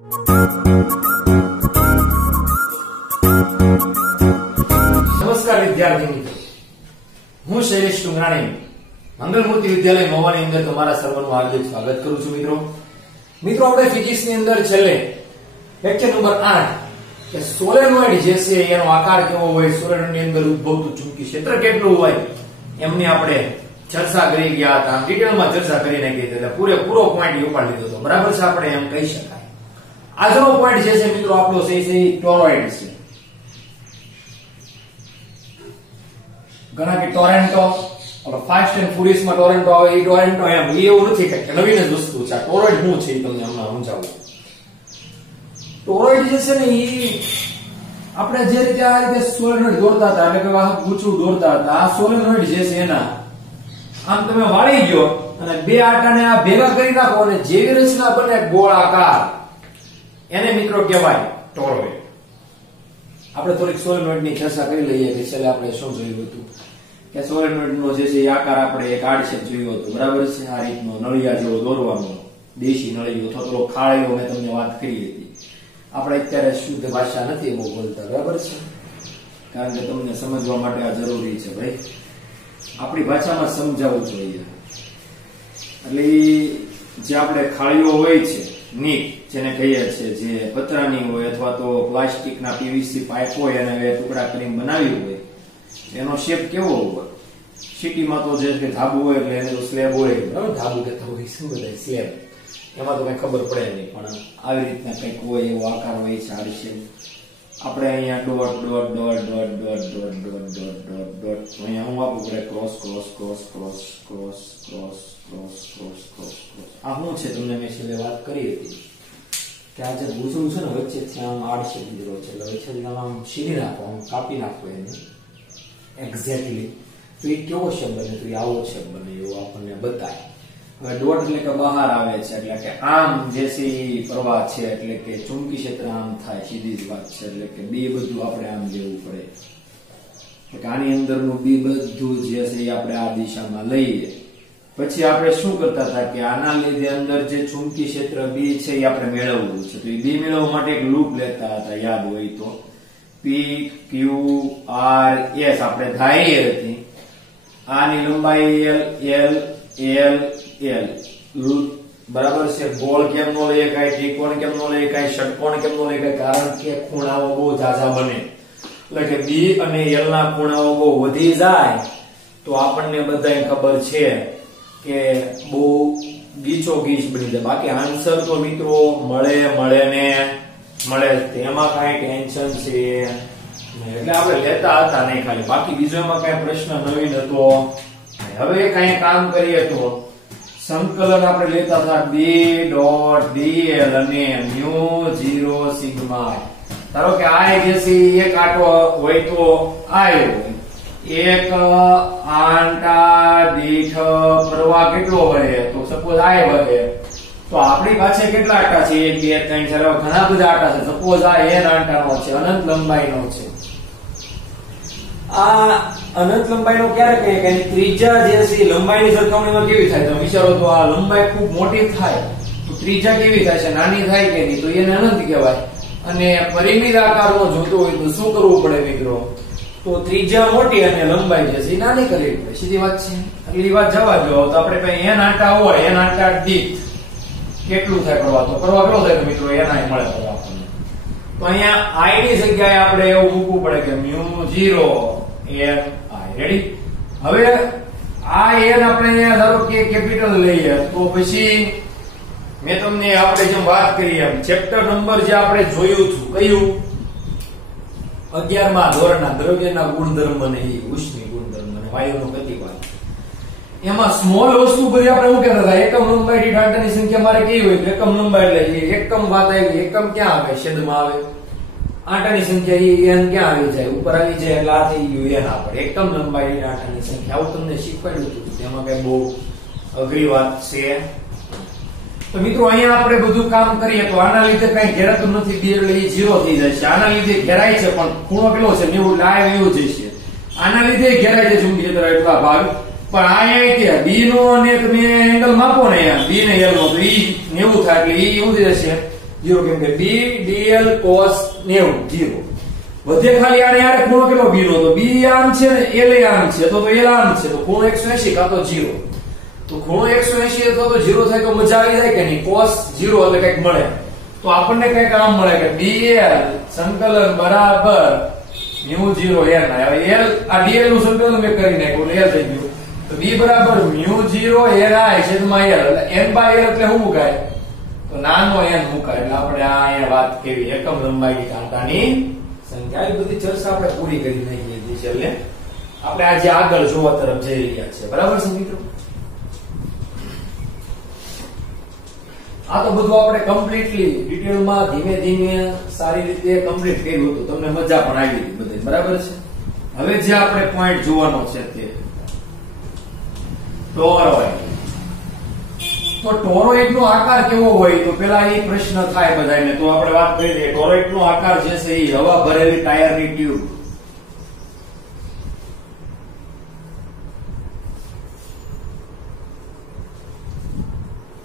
નમસ્કાર વિદ્યાર્થી મિત્રો, હું શૈલેષ ટુંગરાણી મંગલમૂર્તિ વિદ્યાલય મહુવાની અંદર તમારા સર્વનું હાર્દિક સ્વાગત કરું છું. મિત્રો આપણે ફિઝિક્સ ની અંદર છેલ્લે લેક્ચર નંબર 8 કે સોલેનોઇડ જે છે એનો આકાર કેવો હોય, સોલેનોઇડ ની અંદર ઉદ્ભવતું ચુંબકીય ક્ષેત્ર કેટલું હોય એમની આપણે ચર્ચા કરી ગયા હતા. ડિટેલમાં ચર્ચા કરી નાખી એટલે પૂરેપૂરો પોઈન્ટ ઉપાડી લીધો હતો. બરાબર છે, આપણે એમ કહી શકાય. આજનો પોઈન્ટ જે છે મિત્રો આપણો છે ટોરોઇડ છે. ઘણા કે ટોરેન્ટો ફાસ્ટ એન્ડ ફ્યુરિયસ માં ટોરેન્ટો આવે, એ ટોરેન્ટો એમ એવું નથી કે નવીન જ વસ્તુ છે. આ ટોરોઇડ શું છે એ તમને હમણાં સમજાવું. ટોરોઇડ જે છે ને એ આપણે જે રીતે આ રીતે સોલેનોઇડ દોરતા હતા એટલે કે વાહક ગૂંચું દોરતા હતા, આ સોલેનોઇડ જે છે એના આમ તમે વાળી ગયો અને બે આટાને આ ભેગા કરી નાખો અને જેવી રચના બને ગોળાકાર, એને મિત્રો કહેવાય ટોરોઇડ. આપણે થોડીક સોલેનોઇડ ની ચર્ચા કરી લઈએ કે છેલ્લે આપણે શું જોયું હતું કે સોલેનોઇડ નો જે છે આકાર આપણે એક આડછેદ જોયો હતો. બરાબર છે, આ રીતનો નળિયા જેવો દોરવાનો દેશી નળિયો અથવા તો ખાળીઓ મેં તમને વાત કરી હતી. આપણે અત્યારે શુદ્ધ ભાષા નથી બહુ બોલતા, બરાબર છે, કારણ કે તમને સમજવા માટે આ જરૂરી છે. ભાઈ આપણી ભાષામાં સમજાવવું જોઈએ. એટલે જે આપણે ખાળીઓ હોય છે નીટ જેને કહીએ છીએ, જે પતરાની હોય અથવા તો પ્લાસ્ટિકના પીવીસી પાઇપ હોય અને ટુકડા કરીને બનાવ્યું હોય, એનો શેપ કેવો હોય? સિટીમાં તો જે ધાબુ હોય એટલે એને તો સ્લેબ હોય, બરાબર, ધાબુ કહેતા હોય, શું બધા સ્લેબ, એમાં તો કઈ ખબર પડે નહીં, પણ આવી રીતના કંઈક હોય એવો આકાર હોય છે. આ રીતે આપણે અહીંયા dot dot dot dot dot dot dot dot dot dot અહીંયા હું આપું પડે cross cross cross cross cross cross cross cross cross cross. આ શું છે તમને મેં છેલ્લે વાત કરી હતી કે આ જે ભૂસું છે ને વચ્ચેથી આમ આડછેદ દીધો છે, એટલે વચ્ચેથી આમ છીની નાખો, આમ કાપી નાખો એને એક્ઝેક્ટલી, તો એ કેવો શેપ બને? તો એ આવો શેપ બને એવું આપણને બતાય. હવે ડોટ એટલે કે બહાર આવે છે, એટલે કે આમ જે છે પ્રવાહ છે, એટલે કે ચુંબકી ક્ષેત્ર આમ થાય, સીધી જ વાત છે. એટલે કે બી બધું આપણે આમ લેવું પડે, એટલે આની અંદરનું બી બધું જે છે એ આપણે આ દિશામાં લઈએ. પછી આપણે શું કરતા હતા કે આના લીધે અંદર જે ચુંબકી ક્ષેત્ર બી છે એ આપણે મેળવવું છે. તો એ બી મેળવવા માટે એક લૂપ લેતા હતા, યાદ હોય તો પી ક્યુ આર એસ આપણે ધારી હતી. આની લંબાઈ એલ એલ એલ એલ, બરાબર છે. ગોળ કેમ નો લઈએ કાંઈ, ત્રિકોણ કેમ નો લઈએ કાંઈ, ષટકોણ કેમ નો લઈએ કાંઈ, કારણ કે ખૂણાઓ બહુ ઝાઝા બને, એટલે કે બી અને એલ ના ખૂણાઓ બહુ વધી જાય તો આપણને બધાને ખબર છે કે બહુ ગીચો ગીચ બની જાય. બાકી આન્સર તો મિત્રો મળે ને મળે, તેમાં કઈ ટેન્શન છે એટલે આપણે લેતા હતા નહીં ખાલી, બાકી બીજો એમાં કઈ પ્રશ્ન નવીન હતો. હવે કઈ કામ કરીએ તો સંકલન આપણે લેતા હતા બી ડોટ ડીએલ અને મ્યુ 0 સિગ્મા. ધારો કે આ જે છે એક આંટો હોય તો આવ્યો, એક આંટા દીઠ પ્રવાહ કેટલો વહે? તો સપોઝ આ વહે, તો આપણી પાસે કેટલા આંટા છે? 1 2 3 4, ઘણા બધા આંટા છે. સપોઝ આ n આંટાનો છે, અનંત લંબાઈનો છે. આ અનંત લંબાઈનો ક્યારે કહીએ કે ત્રિજ્યા જે છે લંબાઈની સરખામણીમાં કેવી થાય? તો વિચારો તો આ લંબાઈ ખૂબ મોટી થાય તો ત્રિજ્યા કેવી થાય છે? નાની થાય કે નહીં? તો એને અનંત કહેવાય. અને પરિમિત આકારનો જોતો હોય તો શું કરવું પડે મિત્રો? તો ત્રિજ્યા મોટી અને લંબાઈ જે છે નાની કરવી પડે. સીધી વાત છે. એટલે એ વાત જવા દો. તો આપણે પાસે n આંટા હોય, n આંટા દીઠ કેટલું થાય પ્રવાહ? તો પ્રવાહ કેટલો થાય મિત્રો? n આઈ મળે પ્રવાહ આપણને. તો અહીંયા i ની જગ્યાએ આપણે એવું મૂકવું પડે કે મ્યુ 0 n i. રેડી? હવે આ n આપણે અહીંયા ધારો કે કેપિટલ લઈએ તો પછી મેં તમને આપણે જેમ વાત કરી એમ ચેપ્ટર નંબર જે આપણે જોયું હતું કયું 11મા ધોરણના દ્રવ્યના ગુણધર્મ અને ઉષ્મી ગુણધર્મ અને વાયુનો ગતિવાદ, એમાં સ્મોલ વસ્તુ બધી આપણે શું કહેતા હતા? એકમ લંબાઈ દીઠ આંટાની સંખ્યા મારે કેવી હોય? એકમ લંબાઈ એટલે એકમ વાત આવી. એકમ ક્યાં આવે? છેદમાં આવે. આંટાની સંખ્યા n ક્યાં આવી જાય? ઉપર આવી જાય. એટલે આ થઈ ગયું n. આપણે એકમ લંબાઈ દીઠ આંટાની સંખ્યા આવું તમને શીખવાડ્યું હતું, તેમાં કઈ બહુ અઘરી વાત છે. તો મિત્રો અહીંયા આપણે બધું કામ કરીએ તો આના લીધે કઈ ઘેરાતું નથી, બી એટલે 0 થઈ જાય છે. આના લીધે ઘેરાય છે પણ ખૂણો કેટલો છે? 90 લાઈવ એવું જશે. આના લીધે ઘેરાય છે ચુંબકીય ક્ષેત્ર એટલા ભાગ, પણ અહીંયા બી નો અને તમે એંગલ માપો ને, અહીંયા બી ને એલ નો, તો ઈ 90 થાય એટલે ઈ એવું જશે 0 કેમ કે b dl cos 90 0 વધે ખાલી આને યાર ખૂણો કેટલો b નો તો b આમ છે ને l આમ છે તો l આમ છે તો ખૂણો 180 કાં તો 0 તો ખૂણો 180 તો 0 થાય તો મજા આવી જાય કે નહીં cos 0 એટલે કંઈક મળે તો આપણને કંઈક આમ મળે કે dl સંકલન બરાબર mu 0 n હવે l આ dl નું સંકલન મેં કરી નાખ્યું એટલે l થઈ ગયું તો b બરાબર mu 0 ni છેદમાં l એટલે n by l એટલે શું મુકાય તો નાનો n મુકાય એટલે આપણે આ અહીંયા વાત કેવી એકમ લંબાઈ કાંટાની સંખ્યા એ બધી ચર્ચા આપણે પૂરી કરી નાખી છે એટલે આપણે આજે આગળ જોવા તરફ જઈ રહ્યા છે બરાબર છે મિત્રો આ તો બધું આપણે કમ્પ્લીટલી ડિટેલમાં ધીમે ધીમે સારી રીતે કમ્પ્લીટ કર્યું હતું તમને મજા પણ આવી હતી બધે બરાબર છે હવે જે આપણે પોઈન્ટ જોવાનો છે તે ટોરોઇડ તો ટોરોઇડ નો આકાર કેવો હોય તો પેલા એ પ્રશ્ન થાય બધાને તો આપણે વાત કરી દઈએ ટોરોઇડ નો આકાર જે છે એ હવા ભરેલી ટાયરની ટ્યુબ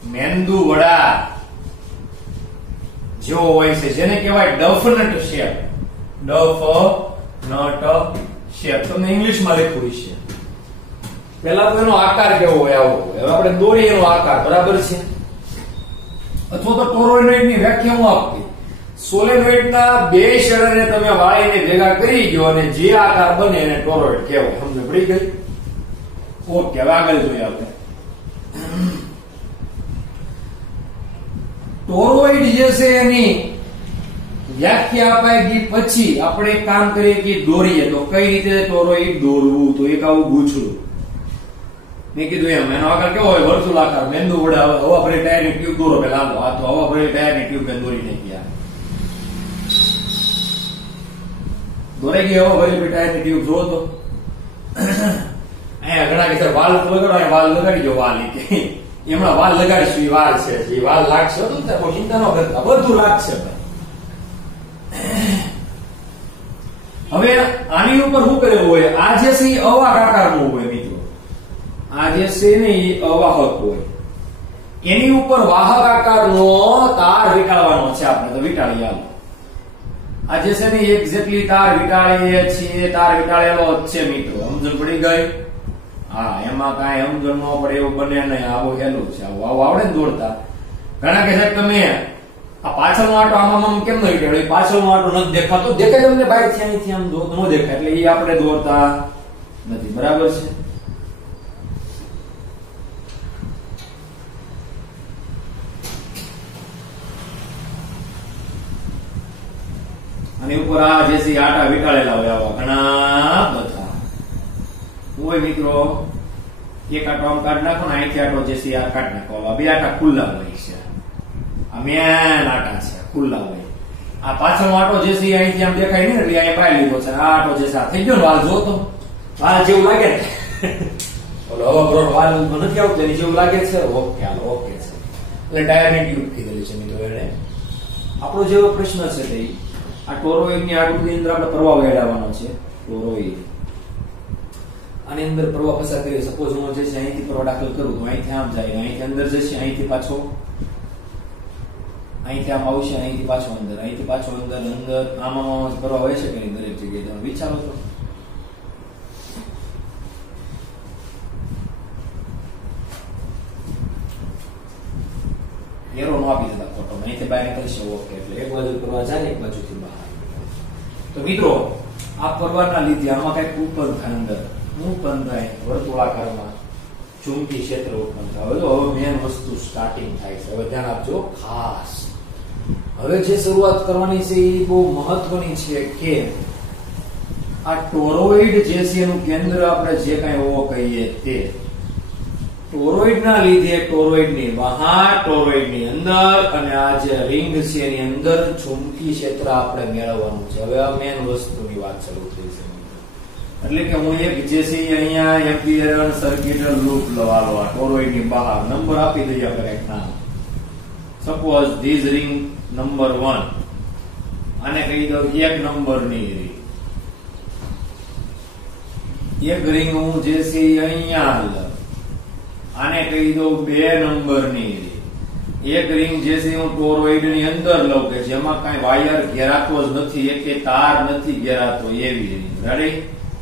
મેંદુ વડા જેવો હોય છે જેને કહેવાય ડફનટ શેપ ડફનટ શેપ તમને ઇંગ્લિશમાં લખ્યું છે પહેલા તો એનો આકાર કેવો હોય આવો હોય હવે આપણે દોરી એનો આકાર બરાબર છે અથવા તો ટોરોઇડ ની વ્યાખ્યા હું આપતી સોલેનોઇડ ના બે શેરને તમે વાળીને ભેગા કરી ગયો અને જે આકાર બને એને ટોરોઇડ કહેવાય સમજ પડી ગઈ ઓકે હવે આગળ જોઈએ આપણે ટોરોઇડ જે છે એની વ્યાખ્યા અપાઈ ગઈ પછી આપણે એક કામ કરીએ કે દોરીએ તો કઈ રીતે ટોરોઇડ દોરવું તો એક આવું ગૂંચળું મેં કીધું એમ એનો આકાર કેવો હોય વર્તુળાકાર મેંદુ વડા હવા ભરેલી ટાયરની ટ્યુબ દોરો પેલા આ તો હવા ભરેલી ટાયરની ટ્યુબ મેં દોરી નાખી દોરાઈ ગઈ હવા ભરેલી ટાયરની ટ્યુબ જોવો તો અહીંયા ઘણા કે વાલ લગાડો અહીંયા વાલ લગાડી દો વાલ કે એમણા વાલ લગાડીશું એ વાલ છે જે વાલ લાગશે તો કોઈ ચિંતા ન કરતા બધું લાગશે હવે આની ઉપર શું કરેલું હોય આ જે છે એ અવાહક આકારનું હોય મિત્રો આ જે છે ને એ અવાહક હોય એની ઉપર વાહક આકારનો તાર વીંટાળવાનો છે આપણે તો વીંટાળી આલો આ જે છે ને એક્ઝેક્ટલી તાર વીંટાળીએ છીએ તાર વીંટાળેલો જ છે મિત્રો સમજણ પડી ગઈ હા એમાં કાંઈ સમજણ ન પડે એવું બને નહીં આવો હેલું છે આવું આવડે ને દોડતા ઘણા કે સાહેબ તમે આ પાછળનો આટો આમાં કેમ નહીં કે પાછળનો આટો નથી દેખાતો દેખાય તમને બહાર થી અહીંથી આમ ન દેખાય એટલે એ આપણે દોરતા નથી બરાબર છે અને ઉપર આ જે છે આટા વીંટાળેલા હોય આવા ઘણા બધા હોય મિત્રો એક આટો આમ કાઢ નાખો ને અહીંથી આટો જે છે આ કાઢ નાખો બે આટા ખુલ્લા હોય છે આ મેન આટા છે ખુલ્લા હોય આ પાછળનો આટો જે છે અહીંથી આમ દેખાય ને એટલે અહીંયા પાઈ લીધો છે આ આટો જે છે આ થઈ ગયો ને વાલ જો તો વાલ જેવું લાગે ને ઓલો હવા બ્રોડ વાલ નથી આવતો એની જેવું લાગે છે ઓકે હાલો ઓકે છે એટલે ટાયરની ટ્યુબ કીધેલી છે મિત્રો એને આપણો જેવો પ્રશ્ન છે તે આ ટોરોઇડ ની આકૃતિની અંદર આપણે પ્રવાહ વેડાવવાનો છે ટોરોઇડ આની અંદર પ્રવાહ પસાર કરીએ સપોઝ હું જે છે અહીંથી પ્રવાહ દાખલ કરું તો અહીંથી આમ જાય અહીંથી અંદર જશે અહીંથી પાછો અહીંથી આમ આવશે અહીંથી પાછો અંદર અહીંથી પાછો અંદર અંદર આમાં પ્રવાહ હોય છે કે નહીં દરેક જગ્યાએ તમે વિચારો તો એરો નો આપી દેતા ફોટો અહીંથી બહાર નીકળશે ઓકે એટલે એક બાજુ પ્રવાહ જાય એક બાજુથી બહાર તો મિત્રો આ પ્રવાહના લીધે આમાં કઈક ઉત્પન્ન થાય અંદર ઉત્પન્ન થાય વર્તુળાકારમાં ચુંબકી ક્ષેત્ર ઉત્પન્ન થાય હવે મેન વસ્તુ સ્ટાર્ટિંગ થાય છે હવે ધ્યાન આપજો ખાસ હવે જે શરૂઆત કરવાની છે એ બહુ મહત્વની છે કે આ ટોરોઇડ જે છે એનું કેન્દ્ર આપણે જે કઈ ઓવો કહીએ તે ટોરોઇડ ના લીધે ટોરોઇડ ની બહાર ટોરોઇડ ની અંદર અને આ જે રિંગ છે એની અંદર ચુંબકી ક્ષેત્ર આપણે મેળવવાનું છે હવે આ મેન વસ્તુની વાત શરૂ થઈ છે એટલે કે હું એક જે છે અહીંયા એમ્પિયરલ સર્કિટલ લૂપ લવાલો આ ટોરોઇડ ની બહાર નંબર આપી દઈએ આપણે એક નામ સપોઝ ધીસ રિંગ નંબર 1 આને કહી દઉં એક નંબરની રિંગ એક રિંગ હું જે છે અહીંયા આને કહી દઉં 2 નંબરની રિંગ એક રિંગ જે છે હું ટોરોઇડ ની અંદર લઉં કે જેમાં કઈ વાયર ઘેરાતો જ નથી, એક તાર નથી ઘેરાતો એવી રિંગ. રેડી?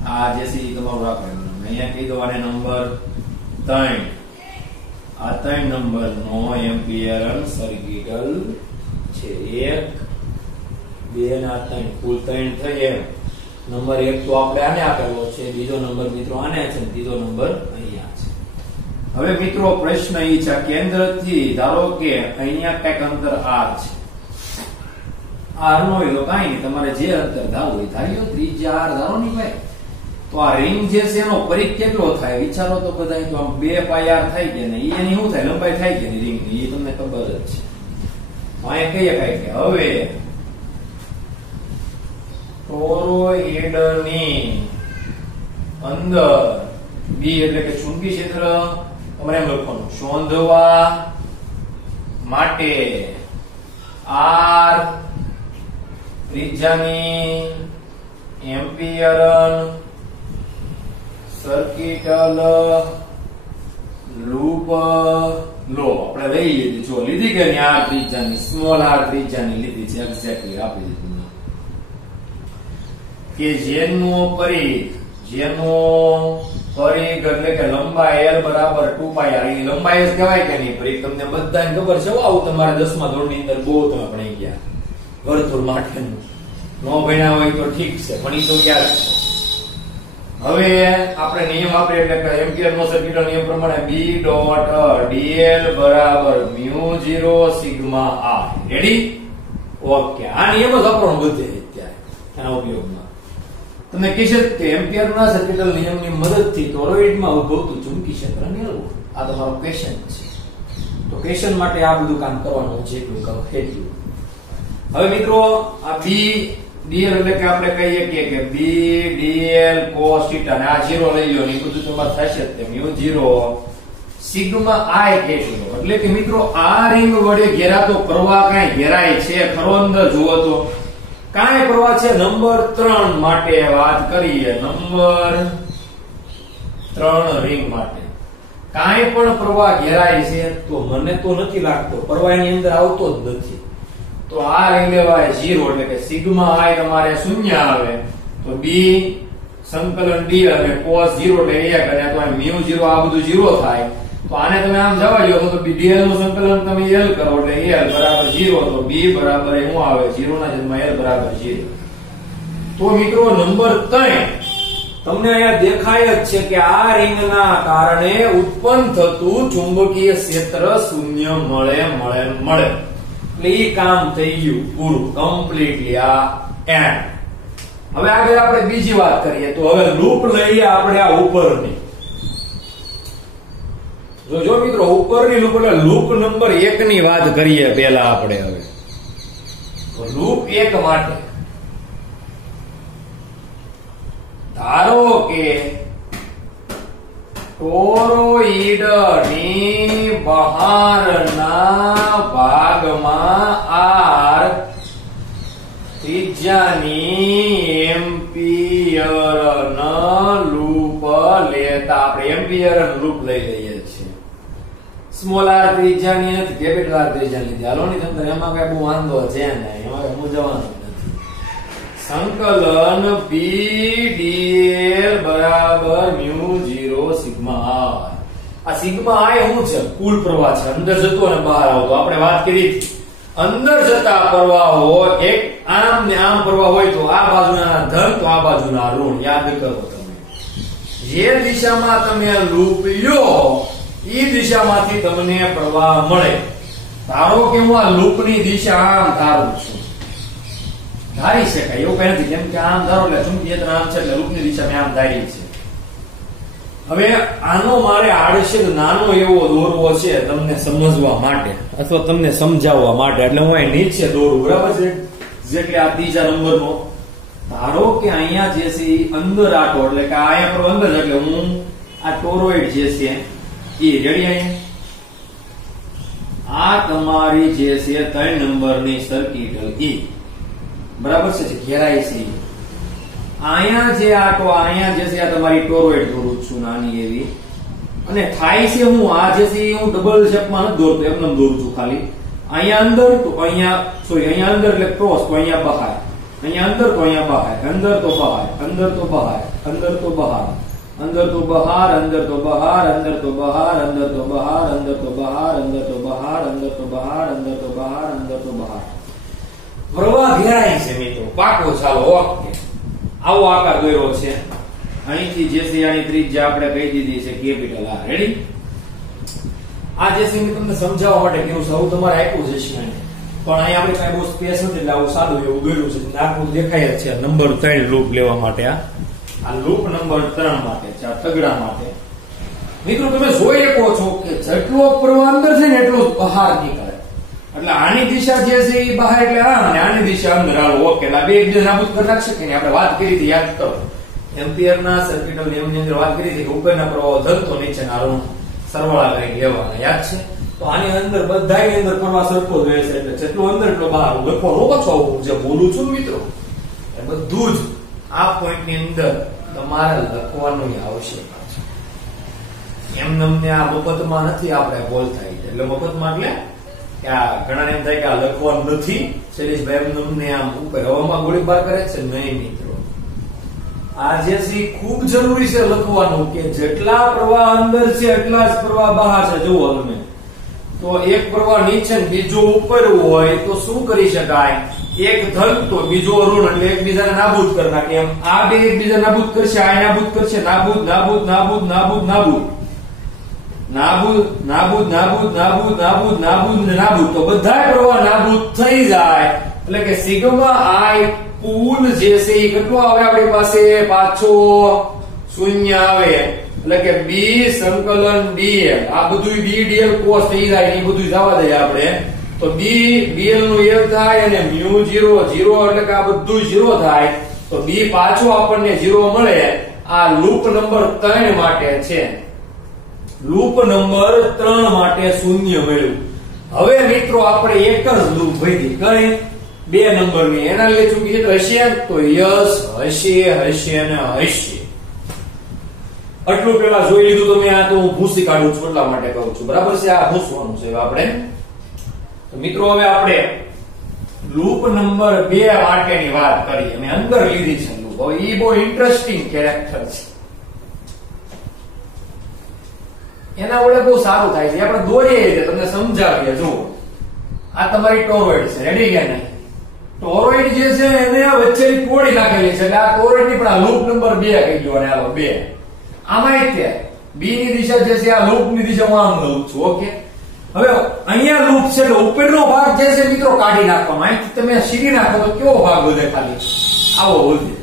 આ જે છે એ તમારું રાખવાનું. અહીંયા કહી દો આને નંબર 3. આ 3 નંબર નો એમ્પિયરન સર્કિટલ છે. 1 2 ના 3 કુલ 3 થઈ. એમ નંબર 1 તો આપણે આને આપેલો છે, બીજો નંબર મિત્રો આને છે, ત્રીજો નંબર અહીંયા છે. હવે મિત્રો પ્રશ્ન એ છે કેન્દ્રથી ધારો કે અહીંયા કઈક અંતર r છે. r નો હોય તો કાંઈ નહીં, તમારે જે અંતર ધારવું હોય ધાર્યો. ત્રિજ્યા r ધારો ની ભાઈ. તો આ રિંગ જે છે એનો પરિઘ કેટલો થાય વિચારો તો બધા. તો આમ 2 પાઈ r થાય કે નહીં, એની શું થાય લંબાઈ થાય કે રિંગ ની, એ તમને ખબર જ છે. અહીંયા કહીએ કઈ કે હવે ટોરોઇડ ની અંદર બી એટલે કે ચુંબકી ક્ષેત્ર તમારે એમ લખવાનું શોધવા માટે r ત્રિજ્યાની એમ્પિયરન સર્કિટલ લૂપ લો. આપણે લઈ લીધી, જો લીધી કે r ત્રિજ્યાની, સ્મોલ r ત્રિજ્યાની લીધી છે, એક્ઝેક્ટલી આપી દીધી કે જેનો પરિઘ એટલે કે લંબાઈ l બરાબર 2 પાઈ r. એની લંબાઈ જ કહેવાય કે નહીં પરિઘ? તમને બધાને ખબર છે. આવું તમારે 10મા ધોરણની અંદર બહુ તમે ભણી ગયા વર્તુળ માટેનું. નો ભણ્યા હોય તો ઠીક છે, ભણી તો ગયા છે. હવે આપણે નિયમ વાપરીએ એટલે કે એમ્પિયર નો સર્કિટલ નિયમ પ્રમાણે b ડોટ dl બરાબર μ0 સિગ્મા r. રેડી? ઓકે. આ નિયમ જ આપણો બધે અત્યારે એના ઉપયોગમાં તમને કહેશે કે એમ્પિયર ના સર્કિટલ નિયમની મદદથી ટોરોઇડમાં ઉદ્ભવતું ચુંબકી ક્ષેત્ર મેળવો. આ તમારો ક્વેશ્ચન છે. તો ક્વેશ્ચન માટે આ બધું કામ કરવાનું છે, એટલું કરો એટલું. હવે મિત્રો આ b dl એટલે કે આપણે કહીએ કે b dl cos θ ને આ 0 લઈ લો ને એ બધું તમારે થશે તે μ0 સિગ્મા i કેટલો. એટલે કે મિત્રો આ રિંગ વડે ઘેરાતો પ્રવાહ કાંઈ ઘેરાય છે ખરો? અંદર જુઓ તો કાંઈ પ્રવાહ છે. નંબર 3 માટે વાત કરીએ, નંબર 3 રિંગ માટે કાંઈ પણ પ્રવાહ ઘેરાય છે તો મને તો નથી લાગતો પ્રવાહ એની અંદર આવતો જ નથી. તો આ રિંગ લેવાય 0 એટલે કે સિગ્મા i તમારે 0 આવે. તો b સંકલન d અને cos 0 એટલે 1 અને તો μ0 આ બધું 0 થાય. તો આને તમે આમ જવા દો તો dl નું સંકલન તમે l કરો એટલે l બરાબર 0. તો b બરાબર શું આવે 0 ના છેદમાં l બરાબર 0. તો મિત્રો નંબર 3 તમને અહીંયા દેખાય જ છે કે આ રિંગના કારણે ઉત્પન્ન થતું ચુંબકીય ક્ષેત્ર શૂન્ય મળે. એટલે ઈ કામ થઈ ગયું પૂરું, કમ્પ્લીટલી. આ એન્ડ. હવે આગળ આપણે બીજી વાત કરીએ. તો હવે લૂપ લઈએ આપણે આ ઉપરની. જો મિત્રો ઉપરની લૂપ એટલે લૂપ નંબર 1 ની વાત કરીએ પહેલા આપણે. હવે લૂપ 1 માટે ધારો કે ટોરોઇડ ની બહારના ભાગમાં r ત્રિજ્યાની એમ્પિયરન લૂપ લેતા આપણે એમ્પિયરન લૂપ લઈ લઈએ છીએ. સ્મોલ r ત્રિજ્યાની નથી, કેપિટલ r ત્રિજ્યા લીધી. હાલો ની તમને એમાં કઈ બહુ વાંધો છે ને, એમાં કઈ મૂંઝવવાનું નથી. સંકલન b dl બરાબર μ0 સિગ્મા r. આ સિગ્મા i શું છે? કુલ પ્રવાહ છે, અંદર જતો અને બહાર આવતો. આપણે વાત કરી અંદર જતા પ્રવાહો એક આમ ને આમ પ્રવાહ હોય તો આ બાજુના ધન તો આ બાજુના ઋણ. યાદ કરો તમે જે દિશામાં તમે લૂપ લ્યો એ દિશામાંથી તમને પ્રવાહ મળે. ધારો કે હું આ લૂપની દિશા આમ ધારું છું, ધારી શકાય એવું કઈ નથી. કેમ કે આમ ધારો એટલે ચુંબકીય ક્ષેત્ર આમ છે એટલે લૂપની દિશા મેં આમ ધારી છે. હવે આનો મારે આડછેદ નાનો એવો દોરવો છે તમને સમજવા માટે અથવા તમને સમજાવવા માટે. એટલે હું અહીં નીચે દોરું, બરાબર છે? જેટલે આ ત્રીજા નંબરનો ધારો કે અહીંયા જે છે અંદર આટો એટલે કે અહીંયા પર અંદર એટલે હું આ ટોરોઇડ જે છે એ રેડી. અહીંયા આ તમારી જે છે 3 નંબરની સર્કિટલ e બરાબર છે, ઘેરાય છે. અહીંયા જે આટો અહીંયા જે છે આ તમારી ટોરોઇડ દોરું છું નાની એવી. અને થાય છે હું આ જે છે હું ડબલ શેપમાં નથી દોરતો, એમને દોરું છું ખાલી. અહીંયા અંદર તો અહીંયા સોરી અહીંયા અંદર એટલે ક્રોસ તો અહીંયા બહાર, અહીંયા અંદર તો અહીંયા બહાર, અંદર તો બહાર, અંદર તો બહાર, અંદર તો બહાર, અંદર તો બહાર, અંદર તો બહાર, અંદર તો બહાર, અંદર તો બહાર, અંદર તો બહાર, અંદર તો બહાર, અંદર તો બહાર, અંદર તો બહાર, અંદર તો બહાર. પ્રવાહ ઘેરાય છે મિત્રો. પાકો ચાલો ઓકે. આવો આકાર દોર્યો છે. અહીંથી જે છે આની ત્રિજ્યા આપણે કહી દીધી છે કેપિટલ આર. રેડી? આ જે છે મેં તમને સમજાવવા માટે કેવું છે, આવું તમારે આપ્યું છે પણ અહીંયા આપણે કઈ બહુ સ્પેસ નથી એટલે આવું સાદું એવું દોર્યું છે. આખું દેખાય જ છે. નંબર 3 લૂપ લેવા માટે આ લૂપ નંબર 3 માટે છે, આ તગડા માટે. મિત્રો તમે જોઈ શકો છો કે જેટલો પ્રવાહ અંદર છે ને એટલો બહાર નીકળે. એટલે આની દિશા જે છે એ બહાર એટલે આ અને આની દિશા અંદર. Hello okay. એટલે બે એકબીજા નાબૂદ કરી નાખશે કે નહીં? આપણે વાત કરી હતી, યાદ કરો. એમ્પિયરના સર્કિટલ નિયમની અંદર વાત કરી હતી કે ઉપરના પ્રવાહો ધનતો નીચેના ઋણ સરવાળા કરી લેવાના. યાદ છે? તો આની અંદર બધાની અંદર પ્રવાહ સરખો જ રહેશે. એટલે જેટલો અંદર એટલો બહાર. લખવાનું ઓછો જે બોલું છું મિત્રો એ બધું જ આ પોઈન્ટ ની અંદર તમારે લખવાનું આવશે. એમ નમને આ મફતમાં નથી આપણે બોલ થાય છે. એટલે મફતમાં એટલે કે આ ઘણા એમ થાય કે આ લખવાનું નથી. શૈલેષભાઈ એમ નમને આમ ઉપર હવામાં ગોળીબાર કરે છે. નહીં મિત્રો, આ જે છે ખૂબ જરૂરી છે લખવાનું કે જેટલા પ્રવાહ અંદર છે એટલા જ પ્રવાહ બહાર છે. જુઓ તમે તો એક પ્રવાહ નીચે ને બીજો ઉપર હોય તો શું કરી શકાય? એક ધન તો બીજો ઋણ એટલે એકબીજાને નાબૂદ કરી નાખે. એમ આ બે એકબીજા નાબૂદ કરશે, આ નાબૂદ કરશે. નાબૂદ નાબૂદ નાબૂદ નાબૂદ નાબૂદ નાબૂદ નાબૂદ નાબૂદ નાબૂદ નાબૂદ નાબૂદ ને નાબૂદ. તો બધા પ્રવાહ નાબૂદ થઈ જાય. એટલે કે સિગ્મા આઈ પુલ જે છે એ કેટલો આવે આપણી પાસે? પાછો શૂન્ય આવે. એટલે કે બી સંકલન ડીએલ. આ બધું બી ડીએલ કોસ થઈ જાય. એ બધું જવા દઈએ આપણે. તો બી ડીએલ નું 1 થાય અને મ્યુ 0 0 એટલે કે આ બધું 0 થાય. તો બી પાછો આપણને 0 મળે. આ લૂપ નંબર 3 માટે છે. લૂપ નંબર 3 માટે શૂન્ય મળ્યું. હવે મિત્રો આપણે એક જ લૂપ ભરી કઈ 2 નંબરની એના લીધે ચૂકી છે હશે તો યસ હશે હશે અને હશે. આટલું પેલા જોઈ લીધું તમે. આ તો હું ભૂસી કાઢું છું એટલા માટે કહું છું. બરાબર છે? આ ભૂસવાનું છે આપણે. તો મિત્રો હવે આપણે લૂપ નંબર 2 માટેની વાત કરીએ. મેં અંદર લીધી છે લૂપ. હવે એ બહુ ઇન્ટરેસ્ટિંગ કેરેક્ટર છે. એના વડે બહુ સારું થાય છે. આપણે દોરીએ તમને સમજાવીએ. જુઓ આ તમારી ટોરોઇડ છે. રેડી કે નહીં? ટોરોઇડ જે છે એને વચ્ચેની કોડી નાખેલી છે. એટલે આ ટોરોઇડ ની પણ આ લૂપ નંબર 2 કહી દો. અને હાલો 2 આમાં તે બી ની દિશા જે છે આ લૂપ ની દિશા હું આમ લઉં છું. ઓકે. હવે અહીંયા લૂપ છે એટલે ઉપરનો ભાગ જે છે મિત્રો કાઢી નાખવામાં. અહીંથી તમે સીધી નાખો તો કેવો ભાગ વધે? ખાલી આવો વધે.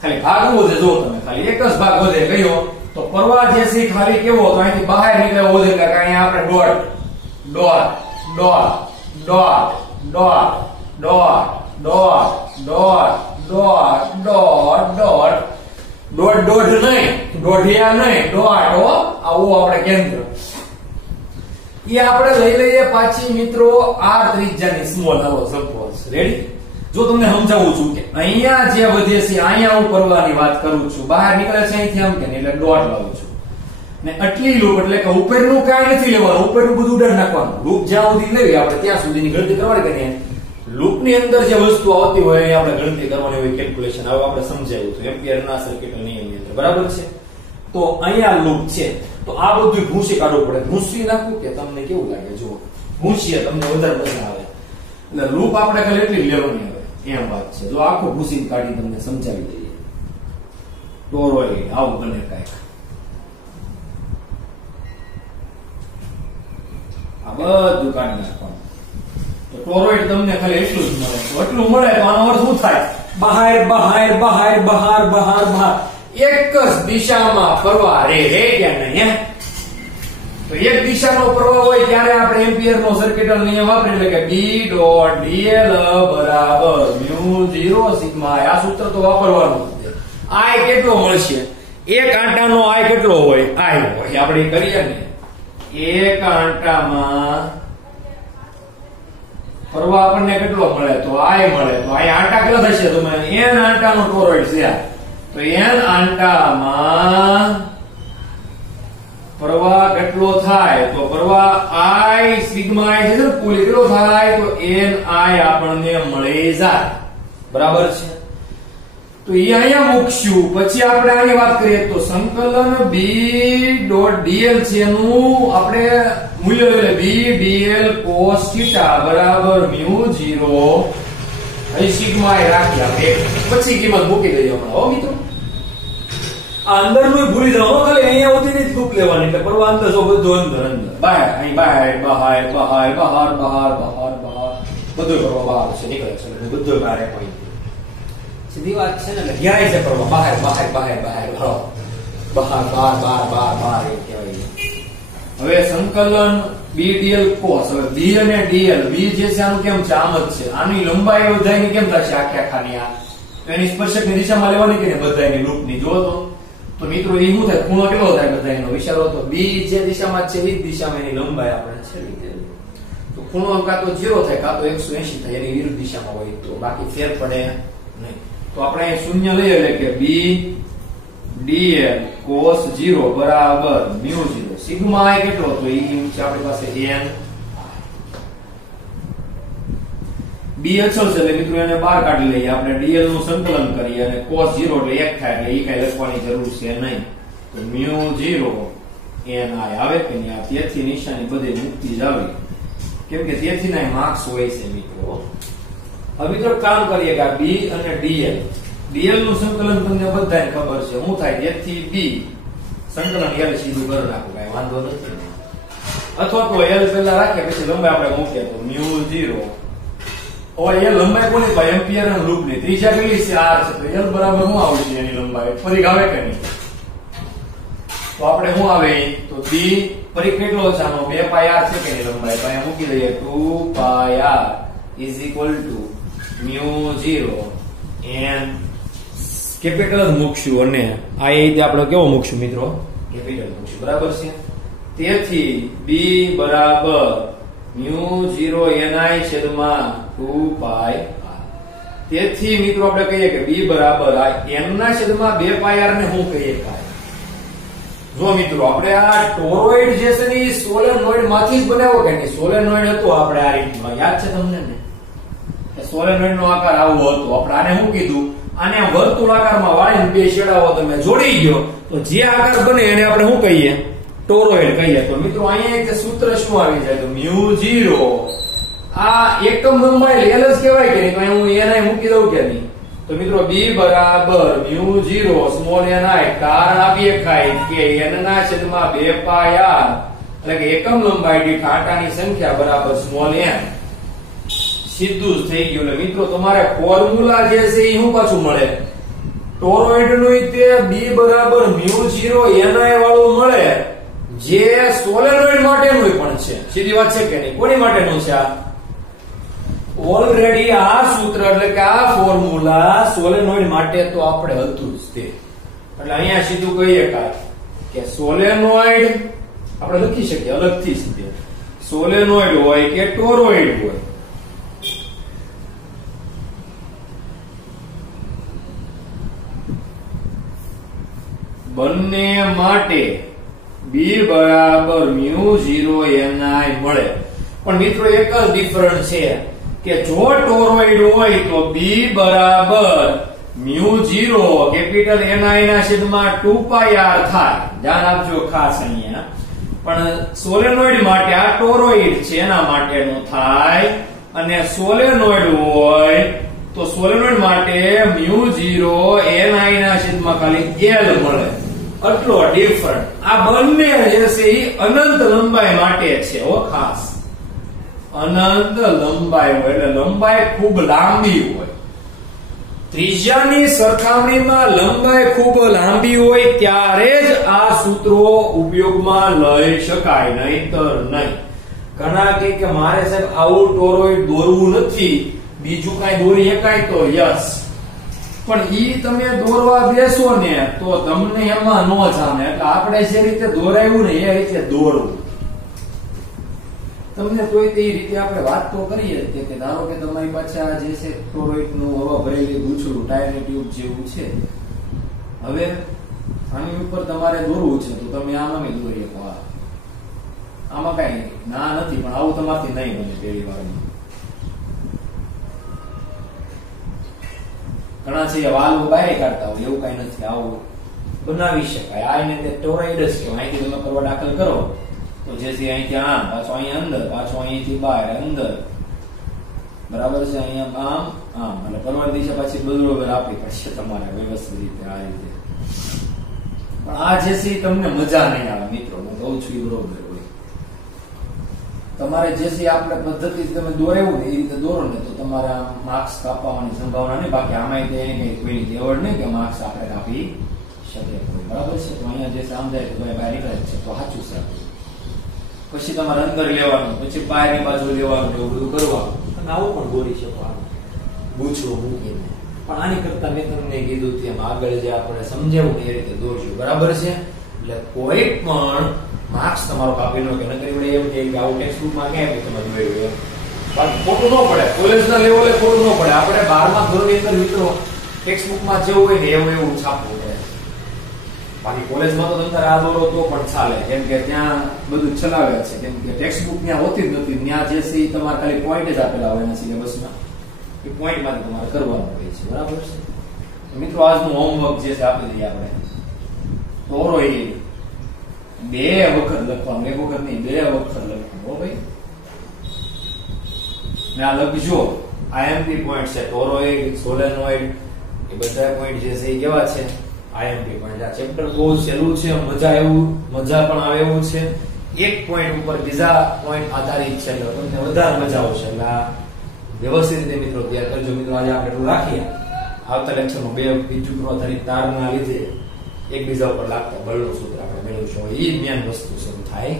ખાલી ભાગ વધે. જો તમે ખાલી એક જ ભાગ વધે કયો તો પ્રવાહ જે છે ખાલી કેવો તો અહીંથી બહાર નીકળે વધે. એટલે કે અહીંયા આપણે dot dot dot dot dot dot dot dot dot dot dot dot dot નહીં, દોઢિયા નહીં, ડોટ હો. આવું આપણે કેન્દ્ર એ આપણે લઈ લઈએ પાછી મિત્રો આ ત્રિજ્યાની સ્મોલ. હાલો સપોઝ. રેડી? જો તમને સમજાવું છું કે અહીંયા જે વધે છે અહીંયા હું પ્રવાહની વાત કરું છું. બહાર નીકળે છે અહીંથી આમ કે એટલે ડોટ લાવું છું. ને આટલી લૂપ એટલે કે ઉપરનું કાંઈ નથી લેવાનું. ઉપરનું બધું ઉડાડ નાખવાનું. લૂપ જ્યાં સુધી લેવી આપણે ત્યાં સુધીની ગણતરી કરવાની કે લૂપ ની અંદર જે વસ્તુ આવતી હોય એ આપણે ગણતરી કરવાની હોય. કેલ્ક્યુલેશન હવે આપણે સમજાવ્યું હતું એમ્પિયરના સર્કિટલ નિયમની અંદર. બરાબર છે? તો અહીંયા લૂપ છે તો આ બધું ભૂસી કાઢવું પડે. ભૂસી નાખવું કે તમને કેવું લાગે? જુઓ ભૂસીએ તમને વધારે મજા આવે. એટલે લૂપ આપણે ખાલી એટલી લેવાની આવે એમ વાત છે. જો આખું ભૂસી કાઢી તમને સમજાવી દઈએ. ટોરોઇડ આવું બને કાંઈક. આ બધું કાઢી નાખવાનું. તો ટોરોઇડ તમને ખાલી એટલું જ મળે. તો એટલું મળે તો આનો અર્થ શું થાય? બહાર બહાર બહાર બહાર બહાર બહાર એક જ દિશામાં પ્રવાહ રે કે નહીં? તો એક દિશાનો પ્રવાહ હોય ત્યારે આપણે એમ્પિયરનો સર્કિટલ નિયમ વાપરીએ. એટલે કે બી ડોટ ડીએલ બરાબર મ્યુ 0 સિગ્મા. આ સૂત્ર તો વાપરવાનું. આય કેટલો મળશે? એક આંટાનો આય કેટલો હોય? આય હોય. આપણે કરીએ ને એક આંટામાં પ્રવાહ આપણને કેટલો મળે? તો આય મળે. તો આય આંટા કેટલા થશે? તો n આંટાનો ટોરોઇડ છે. તો n આંટામાં પ્રવાહ કેટલો થાય તો પ્રવાહ I સિગ્મા I છે કુલ કેટલો થાય તો ni આપણને મળી જાય બરાબર છે તો એ અહીંયા મૂકશું પછી આપણે આની વાત કરીએ તો સંકલન b ડોટ dl છે એનું આપણે મૂલ્ય લઈએ b dl cos θ બરાબર μ0 અહીં સિગ્મા I રાખી આપણે પછી કિંમત મૂકી દઈએ હમણાં હો મિત્રો આ અંદરનું ભૂલી જાવ ખાલી અહીંયા ઉતરીને જ લૂપ લેવાની એટલે પરવા અંદર જો બધું અંદર અંદર બહાર અહીં બહાર બહાર બહાર બહાર બહાર બહાર બહાર બધું પરવા બહાર છે નીકળે છે બધું બહાર કોઈ સીધી વાત છે ને એટલે ઘેરાય છે પરવા બહાર બહાર બહાર બહાર બહાર બહાર બહાર બહાર બહાર એ કહેવાય હવે સંકલન b dl cos હવે b અને dl b જે છે આનું કેમ છે આમ જ છે આની લંબાઈ વધાઈની કેમ થશે આખે આખાની આ તો એની સ્પર્શકની દિશામાં લેવાની કે બધાયની લૂપની જો તો મિત્રો એ શું થાય ખૂણો કેટલો થાય બધાયનો વિચારો તો b જે દિશામાં છે એ દિશામાં એની લંબાઈ આપણે છેડી દે તો ખૂણો કાં તો 0 થાય કાં તો 180 થાય એની વિરુદ્ધ દિશામાં હોય તો બાકી ફેર પડે નહીં તો આપણે શૂન્ય લઈએ એટલે કે b dl cos 0 બરાબર μ0 સિગ્મા I કેટલો તો એ છે આપણી પાસે n b અચળ છે એટલે મિત્રો એને બહાર કાઢી લઈએ આપણે dl નું સંકલન કરીએ અને cos 0 એટલે 1 થાય એટલે એ કઈ લખવાની જરૂર છે નહીં તો μ0 ni આવે કે નહીં તેથી નિશાની બધે મુક્તિ જ આવી કેમ કે તેથી ના માર્ક્સ હોય છે મિત્રો હવે મિત્રો કામ કરીએ કે b અને dl નું સંકલન તમને બધાને ખબર છે શું થાય તેથી b સંકલન l સીધું કરી નાખો કઈ વાંધો નથી અથવા તો l પહેલા રાખે પછી લંબાઈ આપણે મૂકીએ તો μ0 એ લંબાઈ કોની ભાઈ એમ્પિયર અને લૂપ ની ત્રિજ્યા કેટલી છે r છે તો l બરાબર શું આવશે એની લંબાઈ ફરી આવે કે નહીં તો આપણે શું આવે તો b ફરી કેટલો છે આનો 2 પાઈ r છે કે એની લંબાઈ તો અહીંયા મૂકી દઈએ 2 પાઈ r μ0 n કેપિટલ મૂકશું અને આ રીતે આપણે કેવો મૂકશું મિત્રો કેપિટલ મૂકશું બરાબર છે તેથી b બરાબર μ0 ni છેદમાં 2 પાઈ r તેથી મિત્રો આપણે કહીએ કે b બરાબર આ n ના છેદમાં 2 પાઈ r ને હું કહીએ કાય જો મિત્રો આપણે આ ટોરોઇડ જે છે ને સોલેનોઇડ માંથી જ બનાવ્યો કે નહીં સોલેનોઇડ હતો આપણે આ રીતમાં યાદ છે તમને ને એ સોલેનોઇડ નો આકાર આવો હતો આપણે આને શું કીધું આને વર્તુળાકારમાં વાળીને બે છેડાઓ તમે જોડી ગયો તો જે આકાર બને એને આપણે શું કહીએ ટોરોઇડ કહીએ તો મિત્રો અહીંયા એક સૂત્ર શું આવી જાય તો μ0 આ એકમ લંબાઈ l જ કહેવાય કે નહીં તો હું ni મૂકી દઉં કે નહીં તો મિત્રો b બરાબર μ0 સ્મોલ ni કારણ આપીએ ખાય કે n ના છેદમાં 2 પાઈ r એટલે કે એકમ લંબાઈ દીઠ આંટાની સંખ્યા બરાબર સ્મોલ n સીધું જ થઈ ગયું એટલે મિત્રો તમારે ફોર્મ્યુલા જે છે એ શું પાછું મળે ટોરોઇડ નું તે b બરાબર μ0 ni વાળું મળે જે સોલેનોઇડ માટેનું પણ છે સીધી વાત છે કે નહીં કોની માટેનું છે આ ઓલરેડી આ સૂત્ર એટલે કે આ ફોર્મ્યુલા સોલેનોઇડ માટે તો આપણે હતું જ તે એટલે અહીંયા સીધું કહીએ કે સોલેનોઇડ આપણે લખી શકીએ અલગથી જ તે સોલેનોઇડ હોય કે ટોરોઇડ હોય બંને માટે b બરાબર μ0 ni મળે પણ મિત્રો એક જ ડિફરન્સ છે કે જો ટોરોઇડ હોય તો b બરાબર μ0 કેપિટલ ni ના છેદમાં 2 પાઈ r થાય ધ્યાન આપજો ખાસ અહીંયા પણ સોલેનોઇડ માટે આ ટોરોઇડ છે એના માટેનું થાય અને સોલેનોઇડ હોય તો સોલેનોઇડ માટે μ0 ni ના છેદમાં ખાલી l મળે આટલો ડિફરન્ટ આ બંને જે છે એ અનંત લંબાઈ માટે છે ઓ ખાસ અનંત લંબાઈ હોય એટલે લંબાઈ ખૂબ લાંબી હોય ત્રિજ્યાની સરખામણીમાં લંબાઈ ખૂબ લાંબી હોય ત્યારે જ આ સૂત્રો ઉપયોગમાં લઈ શકાય નહીતર નહીં ઘણા કે મારે સાહેબ આવું ટોરોઇડ દોરવું નથી બીજું કઈ દોરી શકાય તો યસ પણ ઈ તમે દોરવા બેસો ને તો તમને એમાં ન જામે એટલે આપણે જે રીતે દોરાયું ને એ રીતે દોરવું તમને તોય તે રીતે આપણે વાત તો કરીએ કે ધારો કે તમારી પાસે આ જે છે ટોરોઇડ નું હવા ભરેલી ગૂંચળું ટાયરની ટ્યુબ જેવું છે હવે આની ઉપર તમારે દોરવું છે તો તમે આમાં બી દોરી શકો. આમાં કઈ ના નથી, પણ આવું તમારથી નહીં બને પહેલી વારમાં. ઘણા છે વાલ બાય કાઢતા હોય, એવું કઈ નથી, આવું બનાવી શકાય. આ એને ટોરાઇડ જ કહેવાય. અહીંથી તમે કરવા દાખલ કરો તો જેથી અહીંથી આમ, પાછો અહીંયા અંદર, પાછો અહીંથી બહાર અંદર, બરાબર છે. અહીંયા આમ આમ, એટલે પરવર દિશા પાછી બદલો આપવી પડશે તમારે વ્યવસ્થિત રીતે આ રીતે. પણ આ જે છે તમને મજા નહીં આવે મિત્રો, હું કહું છું એ બરોબર હોય. તમારે જે છે આપણે પદ્ધતિ તમે દોરેવું ને એ રીતે દોરો ને તો તમારા માર્ક્સ કાપવાની સંભાવના નહીં. બાકી આમાં કોઈની તેવડ નહીં કે માર્ક્સ આપણે કાપી શકીએ. બરાબર છે. તો અહીંયા જે સમજાય તો બહાર નીકળે છે તો સાચું છે. પછી તમારે અંદર લેવાનું, પછી બહારની બાજુ લેવાનું, એવું બધું કરવાનું. અને આવું પણ દોરી શકો આમ ગૂંચળું મૂકીને. પણ આની કરતા મેં તમને કીધું તેમ આગળ જે આપણે સમજાવું એ રીતે દોરજો. બરાબર છે. એટલે કોઈ પણ માર્ક્સ તમારો કાપી નો કે નકરી વડે એમ કે આવું ટેક્સ્ટ બુકમાં ક્યાંય તમે જોયું બાકી ખોટું ન પડે. કોલેજના લેવલે ખોટું ન પડે. આપણે 12મા ધોરણની અંદર મિત્રો ટેક્સ્ટ બુકમાં જેવું હોય ને એવું એવું છાપવું પડે. બાકી કોલેજમાં તો તમે આ દોરો તો પણ ચાલે, કેમ કે ત્યાં બધું ચલાવે છે. કેમ કે ટેક્સ્ટ બુક ત્યાં હોતી જ નથી. ત્યાં જે છે તમારે ખાલી પોઈન્ટ જ આપેલા હોય એના સિલેબસમાં, એ પોઈન્ટ માંથી તમારે કરવાનું હોય છે. બરાબર છે મિત્રો. આજનું હોમવર્ક જે છે આપી દઈએ આપણે. તોરો એ 2 વખત લખવાનું, 1 વખત નહીં 2 વખત લખવાનું. હો ભાઈ, ને આ લખજો. આઈએમપી પોઈન્ટ છે, ટોરોઇડ, સોલેનોઇડ, એ બધા પોઈન્ટ જે છે એ કેવા છે? IMP point. આ ચેપ્ટર બહુ સહેલું છે, મજા પણ આવે એવું છે. એક પોઈન્ટ ઉપર બીજા પોઈન્ટ આધારિત છે એટલે તમને વધારે મજા આવશે. એટલે આ વ્યવસ્થિત રીતે મિત્રો તૈયાર કરજો. મિત્રો આજે આપણે એટલું રાખીએ. આવતા લેક્ચરમાં 2 વિદ્યુત આધારિત તારના લીધે એકબીજા ઉપર લાગતા બળનું સૂત્ર આપણે મેળવીશું. એ જ્ઞાન વસ્તુ શરૂ થાય